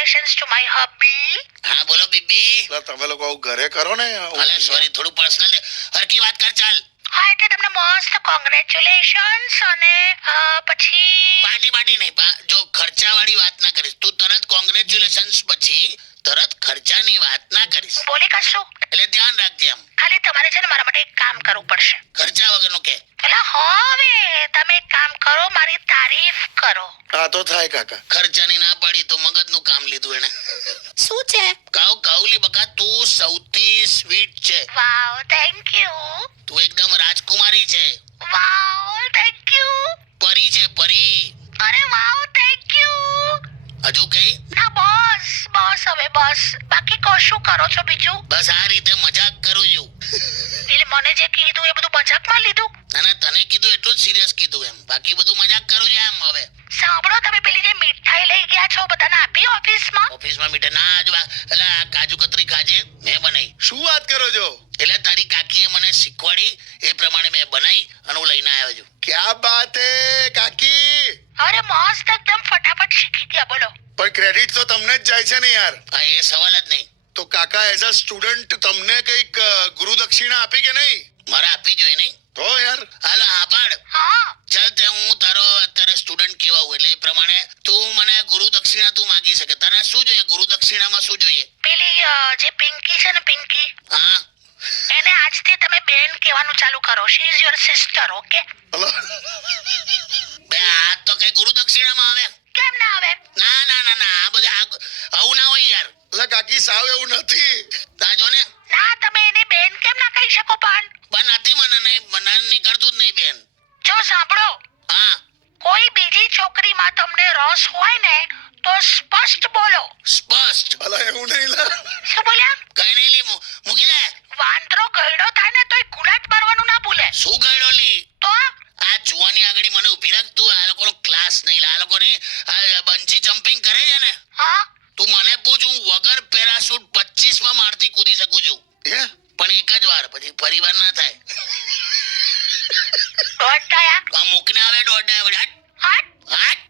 congratulations to my hubby. હા બોલો BB. તમે લોકો આવું ઘરે કરો ને. અલે સોરી થોડું પર્સનલ હરકી વાત કર ચાલ. હા એટલે તમને મસ્ત કોંગ્રેચ્યુલેશન્સ અને પછી પાર્ટી નહીં જો ખર્ચાવાળી વાત ના કરીશ તું તરત કોંગ્રેચ્યુલેશન્સ પછી તરત ખર્ચાની વાત ના કરીશ. બોલી કશું એટલે ધ્યાન રાખજે એમ. ખાલી તમારે છે ને મારા માટે એક કામ કરવું પડશે. ખર્ચા વગરનું કે એટલે હવે તમે એક કામ કરો, મારી તારીફ કરો. હા તો થાય કાકા. ખર્ચાની ના પાડી તો મગજનું કામ લીધું એને. શું છે? કાઉલી બકા તું સૌથી સ્વીટ છે. વાવ, થેન્ક યુ. તું એકદમ રાજકુમારી છે. વાવ, થેન્ક યુ. પરી છે પરી. અરે વાવ, થેન્ક યુ. હજુ કઈ ના બસ હવે બસ. બાકી કહો શું કરો છો બીજું? બસ આ રીતે મજાક કરું છું. એટલે મને જે કીધું એ બધું મજાકમાં લીધું? ના તને કીધું એટલું જ સિરિયસ કીધું એમ. બાકી બધું મજાક કરું છું એમ. હવે સાંભળો, તમે પેલી જે મીઠાઈ લઈ ગયા છો બધાને આપી ઓફિસમાં? ઓફિસમાં મીઠાઈ ના આજુ એટલે કાજુ કતરી ખાજે મેં બનાવી. શું વાત કરો છો? એટલે તારી કાકીએ મને શીખવાડી એ પ્રમાણે મેં બનાવી અને હું લઈને આવ્યો છું. ક્યા બાત હે કાકી. અરે મસ્ત એકદમ ફટાફટ શીખી ગયા. બોલો. પણ ક્રેડિટ તો તમને જ જાય છે ને યાર. હા એ સવાલ જ નહીં. તો કાકા એઝ અ સ્ટુડન્ટ તમને કઈક ગુરુ દક્ષિણા આપી કે નહીં? મારે આપવી જોઈએ નહીં તો યાર. હાલ આભાર. હા ચાલ તે હું તારો અત્યારે સ્ટુડન્ટ કેવા હું એટલે એ પ્રમાણે તું મને ગુરુ દક્ષિણા તું માંગી શકે. તને શું જોઈએ ગુરુ દક્ષિણામાં શું જોઈએ? પેલી જે પિંકી છે ને પિંકી, હા એને આજથી તમે બેન કહેવાનું ચાલુ કરો. She is your sister. Okay? અલા, બે આ તો કઈ ગુરુ દક્ષિણામાં આવે? કેમ ના આવે? ના આ બધા આવું ના હોય યાર. અલા કાકી સાવ એવું નથી. તા જો ને ના, તમે એને બેન કેમ ના કહી શકો? પણ નથી મને નીકળતું જ નહીં બેન. જો સાંભળો, હા કોઈ બીજી છોકરીમાં તમને રસ હોય ને તો સ્પષ્ટ બોલો. સ્પષ્ટ. અલા એવું નહીં લા. શું બોલ્યા? કઈ નહીં લી મૂકી દે. વાંદરો ગયડો થાય ને તોય ગુલાટ મારવાનું ના ભૂલે. શું ગયડો લી? તો આ જુવાની આગળ મને ઉભી રાખતું. આ લોકોનો ક્લાસ નહીં. આ લોકોની બંજી જમ્પિંગ કરે છે ને. હા, તું મને પૂછ હું વગર પેરાશૂટ 25માં મારથી કૂદી શકું છું. હે? પણ એક જ વાર પછી ફરીવાર ના થાય. દોઢ થયા. આ મૂકને આવે દોડે વડે હટ. હટ